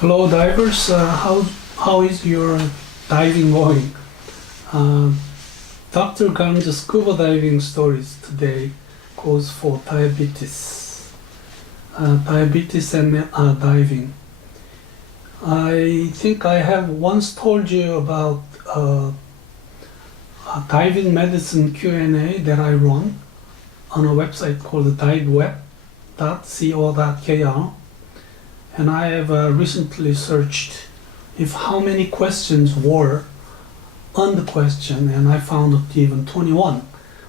Hello divers, how is your diving going? Dr. Kang's scuba diving stories today goes for diabetes. Diabetes and diving. I think I have once told you about a diving medicine Q&A that I run on a website called diveweb.co.kr. And I have recently searched if how many questions were on the question, and I found it even 21,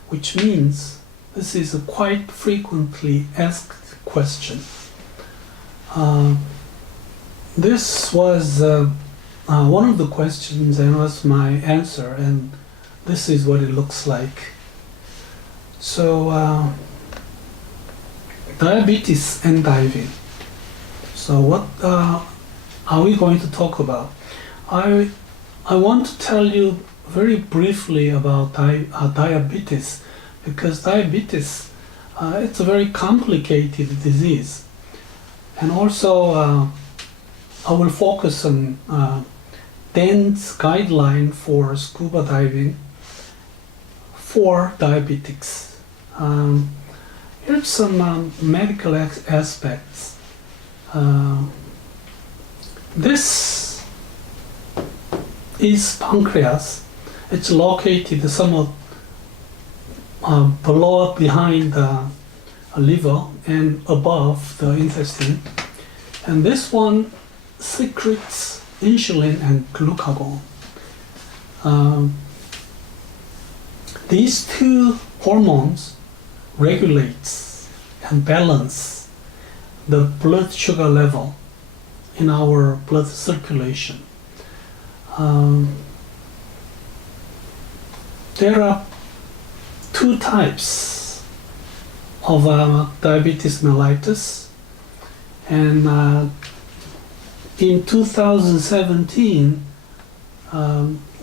which means this is a quite frequently asked question. This was one of the questions and was my answer, and this is what it looks like. So, diabetes and diving. So what are we going to talk about? I want to tell you very briefly about diabetes, because diabetes it's a very complicated disease, and also I will focus on Dan's guideline for scuba diving for diabetics. Here's some medical aspects. This is pancreas. It's located somewhat behind the liver and above the intestine. And this one secretes insulin and glucagon. These two hormones regulates and balance the blood sugar level in our blood circulation. There are two types of diabetes mellitus, and in 2017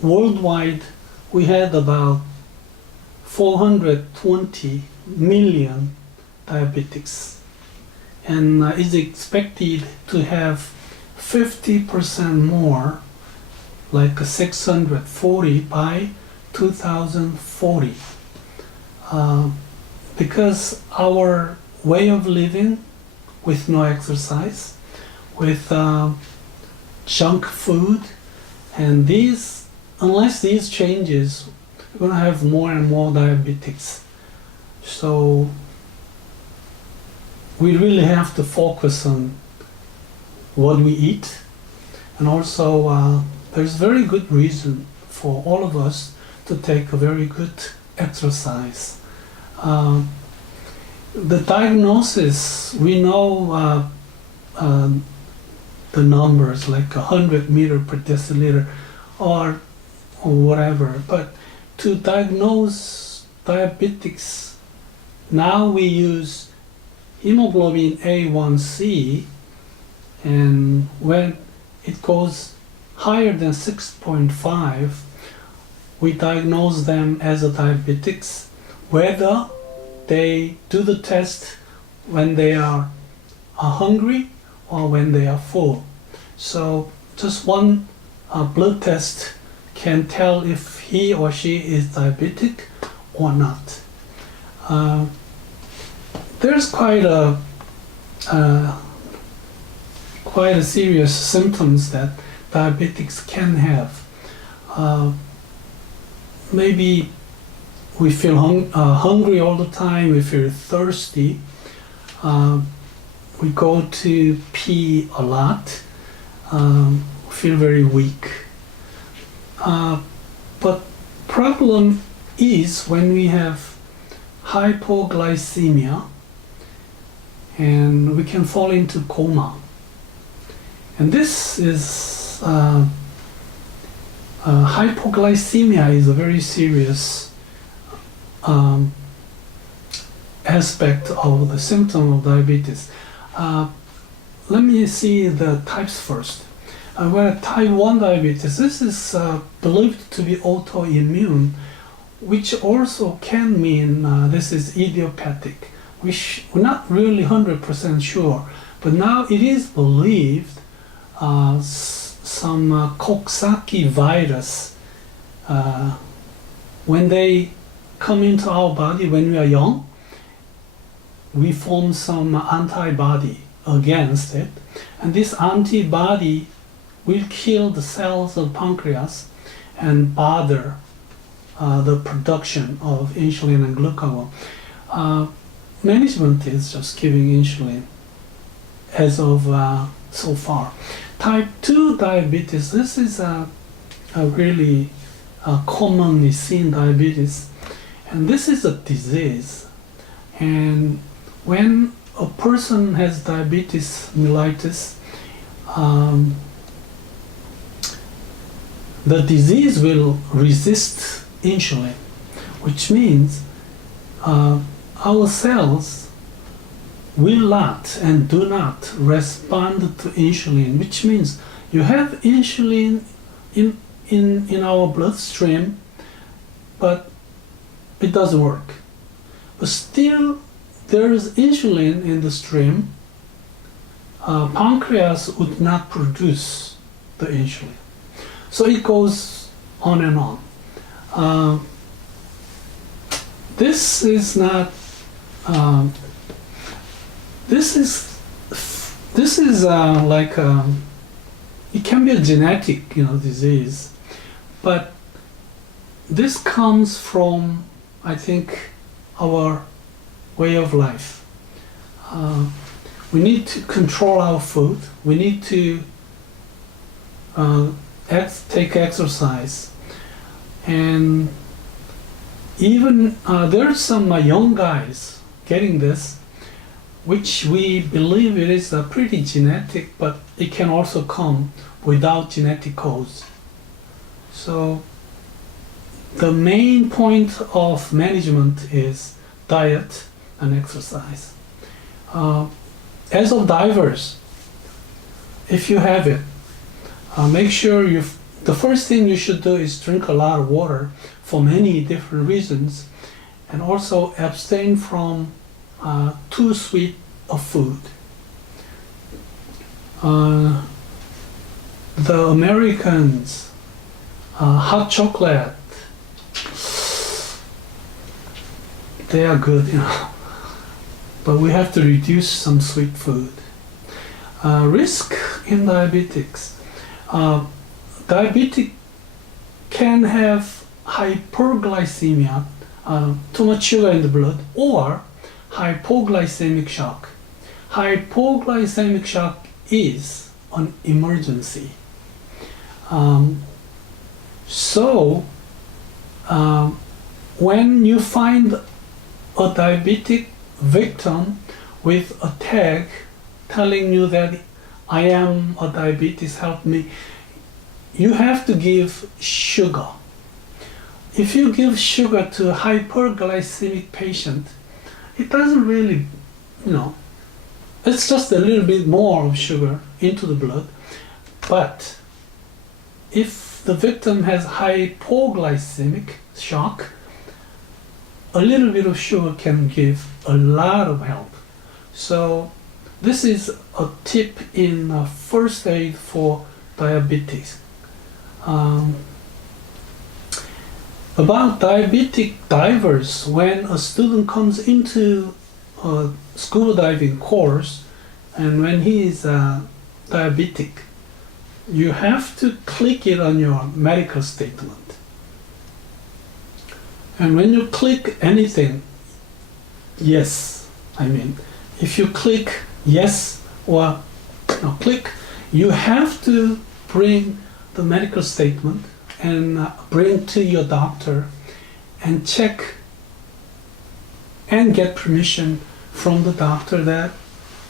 worldwide we had about 420 million diabetics, and is expected to have 50% more, like 640 by 2040, because our way of living with no exercise, with junk food, and unless these changes, we're going to have more and more diabetics. So we really have to focus on what we eat, and also there's very good reason for all of us to take a very good exercise. The diagnosis, we know the numbers like 100 meter per deciliter or whatever, but to diagnose diabetics, now we use hemoglobin A1C, and when it goes higher than 6.5, we diagnose them as a diabetics, whether they do the test when they are hungry or when they are full. So just one blood test can tell if he or she is diabetic or not. There's quite a serious symptoms that diabetics can have. Maybe we feel hungry all the time, we feel thirsty, we go to pee a lot, feel very weak. But problem is when we have hypoglycemia, and we can fall into coma. And this is hypoglycemia is a very serious aspect of the symptom of diabetes. Let me see the types first. Where type 1 diabetes, this is believed to be autoimmune, which also can mean this is idiopathic. We're not really 100% sure, but now it is believed some Coxsackie virus, when they come into our body when we are young, we form some antibody against it, and this antibody will kill the cells of pancreas and bother the production of insulin and glucagon. Management is just giving insulin as of so far. Type 2 diabetes, this is a really commonly seen diabetes, and this is a disease. And when a person has diabetes mellitus, the disease will resist insulin, which means our cells will not and do not respond to insulin, which means you have insulin in our bloodstream, but it doesn't work. But still, there is insulin in the stream. Pancreas would not produce the insulin. So it goes on and on. This is not. This is like it can be a genetic, disease, but this comes from, I think, our way of life. We need to control our food. We need to take exercise, and even there are some young guys getting this, which we believe it is pretty genetic, but it can also come without genetic cause. So the main point of management is diet and exercise. As of divers, if you have it, make sure the first thing you should do is drink a lot of water for many different reasons, and also abstain from too sweet of food. The Americans, hot chocolate, they are good, but we have to reduce some sweet food. Risk in diabetics. Diabetic can have hyperglycemia, too much sugar in the blood, or hypoglycemic shock. Hypoglycemic shock is an emergency. When you find a diabetic victim with a tag telling you that I am a diabetes, help me, you have to give sugar. If you give sugar to a hyperglycemic patient, it doesn't really, it's just a little bit more of sugar into the blood. But if the victim has hypoglycemic shock, a little bit of sugar can give a lot of help. So this is a tip in first aid for diabetes. About diabetic divers, when a student comes into a scuba diving course and when he is diabetic, you have to click it on your medical statement. And when you click anything, yes, if you click yes or click, you have to bring the medical statement and bring to your doctor and check and get permission from the doctor that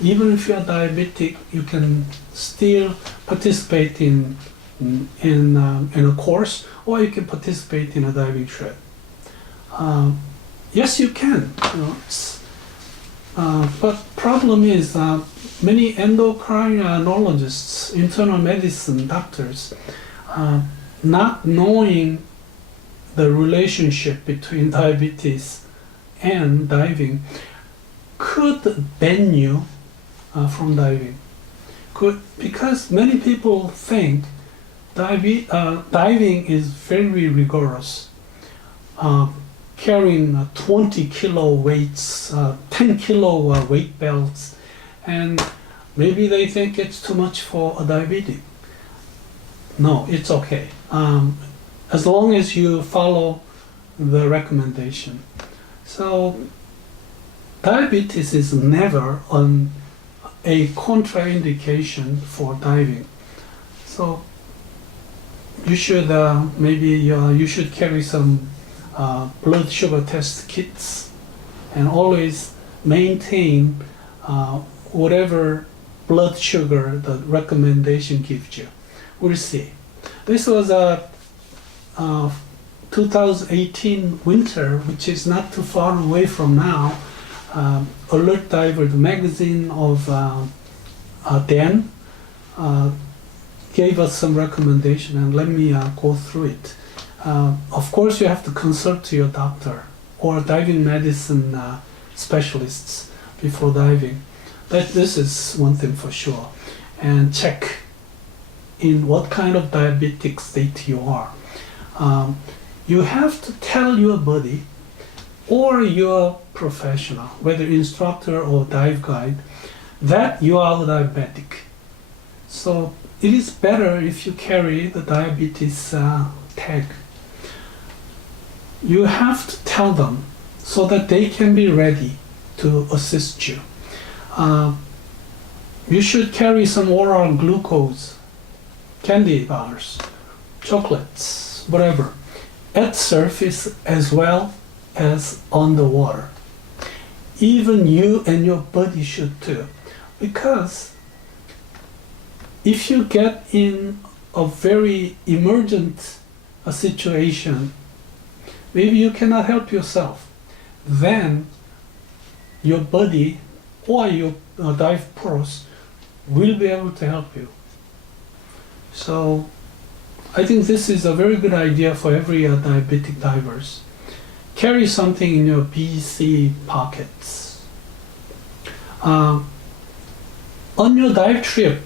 even if you are diabetic, you can still participate in a course, or you can participate in a diving trip. Yes, you can. But problem is many endocrinologists, internal medicine doctors, not knowing the relationship between diabetes and diving, could ban you from diving. Good, because many people think diving is very rigorous. Carrying 20 kilo weights, 10 kilo weight belts, and maybe they think it's too much for a diabetic. No, it's okay. As long as you follow the recommendation. So diabetes is never a contraindication for diving. So you should maybe you should carry some blood sugar test kits and always maintain whatever blood sugar the recommendation gives you. We'll see. This was a 2018 winter, which is not too far away from now. Alert Diver, the magazine of Dan, gave us some recommendation, and let me go through it. Of course, you have to consult your doctor or diving medicine specialists before diving. This is one thing for sure. And check in what kind of diabetic state you are. You have to tell your body or your professional, whether instructor or dive guide, that you are diabetic. So it is better if you carry the diabetes tag. You have to tell them so that they can be ready to assist you. You should carry some oral glucose, candy bars, chocolates, whatever, at surface as well as on the water. Even you and your buddy should too, because if you get in a very emergent situation, maybe you cannot help yourself, then your buddy or your dive pros will be able to help you. So I think this is a very good idea for every diabetic divers. Carry something in your BC pockets. On your dive trip,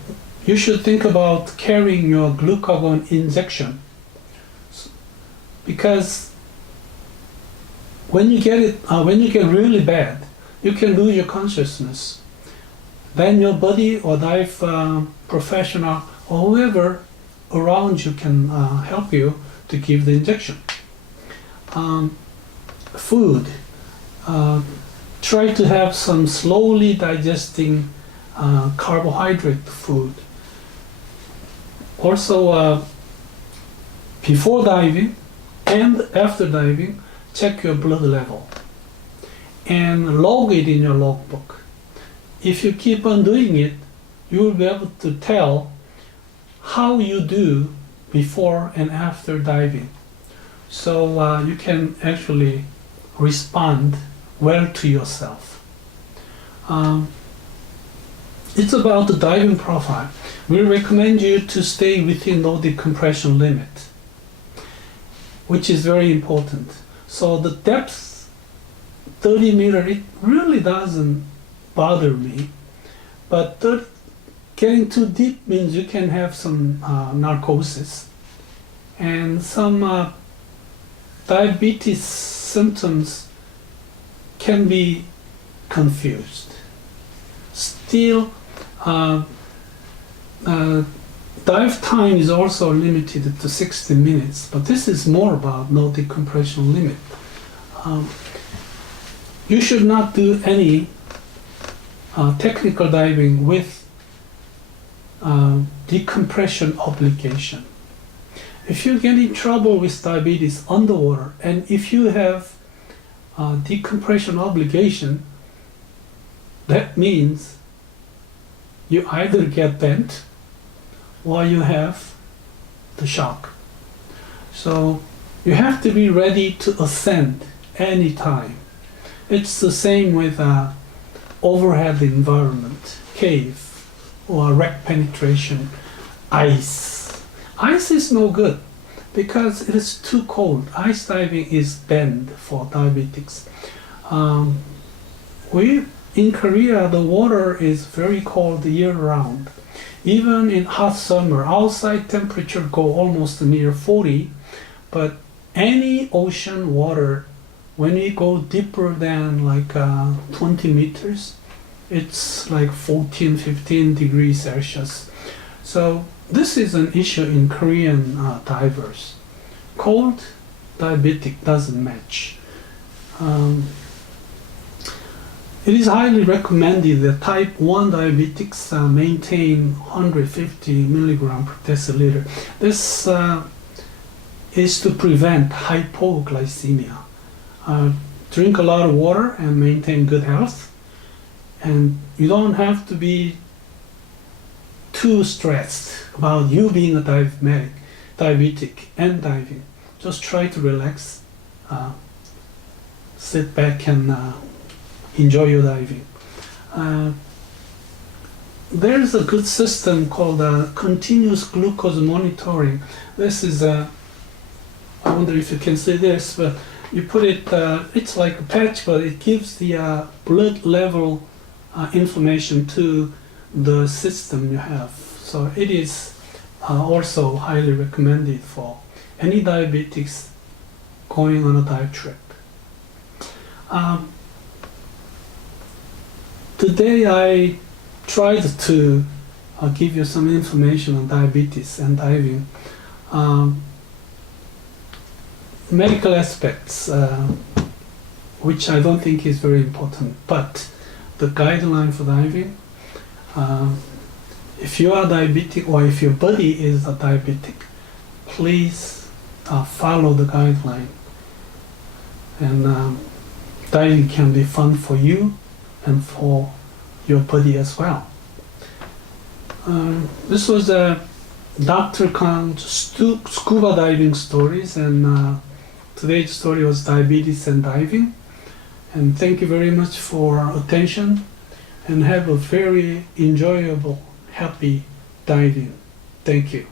you should think about carrying your glucagon injection, because when you get really bad, you can lose your consciousness. Then your buddy or dive professional or whoever around you can help you to give the injection. Food. Try to have some slowly digesting carbohydrate food. Also, before diving and after diving, check your blood level and log it in your logbook. If you keep on doing it, you will be able to tell how you do before and after diving. So you can actually respond well to yourself. It's about the diving profile. We recommend you to stay within no decompression limit, which is very important. So the depth, 30 meters, it really doesn't bother me, but getting too deep means you can have some narcosis, and some diabetes symptoms can be confused. Still, dive time is also limited to 60 minutes, but this is more about no decompression limit. You should not do any technical diving with decompression obligation. If you get in trouble with diabetes underwater, and if you have decompression obligation, that means you either get bent or you have the shock. So you have to be ready to ascend anytime. It's the same with overhead environment, cave, or wreck penetration, ice. Ice is no good because it is too cold. Ice diving is banned for diabetics. In Korea, the water is very cold year-round. even in hot summer, outside temperature go almost near 40, but any ocean water, when we go deeper than like 20 meters, it's like 14, 15 degrees Celsius. So this is an issue in Korean divers. Cold, diabetic doesn't match. It is highly recommended that type 1 diabetics maintain 150 milligram per deciliter. This is to prevent hypoglycemia. Drink a lot of water and maintain good health. And you don't have to be too stressed about you being a diabetic and diving. Just try to relax, sit back and enjoy your diving. There's a good system called continuous glucose monitoring. This is I wonder if you can see this, but you put it, it's like a patch, but it gives the blood level information to the system you have. So it is also highly recommended for any diabetics going on a dive trip. Today I tried to give you some information on diabetes and diving. Medical aspects, which I don't think is very important, but the guideline for diving, if you are diabetic or if your buddy is a diabetic, please follow the guideline. And diving can be fun for you and for your buddy as well. This was Dr. Kang's scuba diving stories, and today's story was diabetes and diving. And thank you very much for attention, and have a very enjoyable, happy diving. Thank you.